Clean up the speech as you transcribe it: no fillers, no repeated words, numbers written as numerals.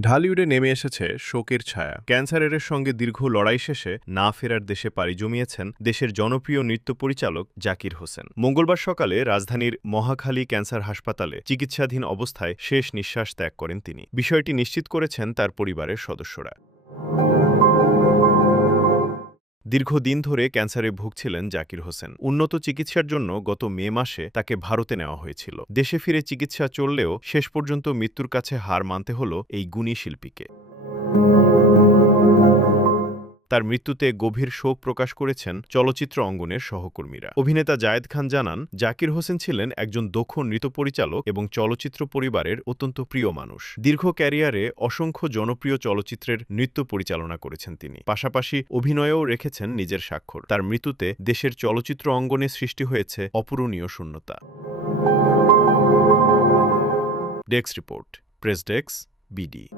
ঢালিউডে নেমে এসেছে শোকের ছায়া। ক্যান্সারের সঙ্গে দীর্ঘ লড়াই শেষে না ফেরার দেশে পাড়ি জমিয়েছেন দেশের জনপ্রিয় নৃত্য পরিচালক জাকির হোসেন। মঙ্গলবার সকালে রাজধানীর মহাখালী ক্যান্সার হাসপাতালে চিকিৎসাধীন অবস্থায় শেষ নিঃশ্বাস ত্যাগ করেন তিনি। বিষয়টি নিশ্চিত করেছেন তার পরিবারের সদস্যরা। দীর্ঘদিন ধরে ক্যান্সারে ভুগছিলেন জাকির হোসেন। উন্নত চিকিৎসার জন্য গত মে মাসে তাকে ভারতে নেওয়া হয়েছিল। দেশে ফিরে চিকিৎসা চললেও শেষ পর্যন্ত মৃত্যুর কাছে হার মানতে হল এই গুণী শিল্পীকে। তার মৃত্যুতে গভীর শোক প্রকাশ করেছেন চলচ্চিত্র অঙ্গনের সহকর্মীরা। অভিনেতা জায়েদ খান জানান, জাকির হোসেন ছিলেন একজন দক্ষ নৃত্য পরিচালক এবং চলচ্চিত্র পরিবারের অত্যন্ত প্রিয় মানুষ। দীর্ঘ ক্যারিয়ারে অসংখ্য জনপ্রিয় চলচ্চিত্রের নৃত্য পরিচালনা করেছেন তিনি। পাশাপাশি অভিনয়েও রেখেছেন নিজের স্বাক্ষর। তার মৃত্যুতে দেশের চলচ্চিত্র অঙ্গনে সৃষ্টি হয়েছে অপূরণীয় শূন্যতা। Desk report, press desk, BD.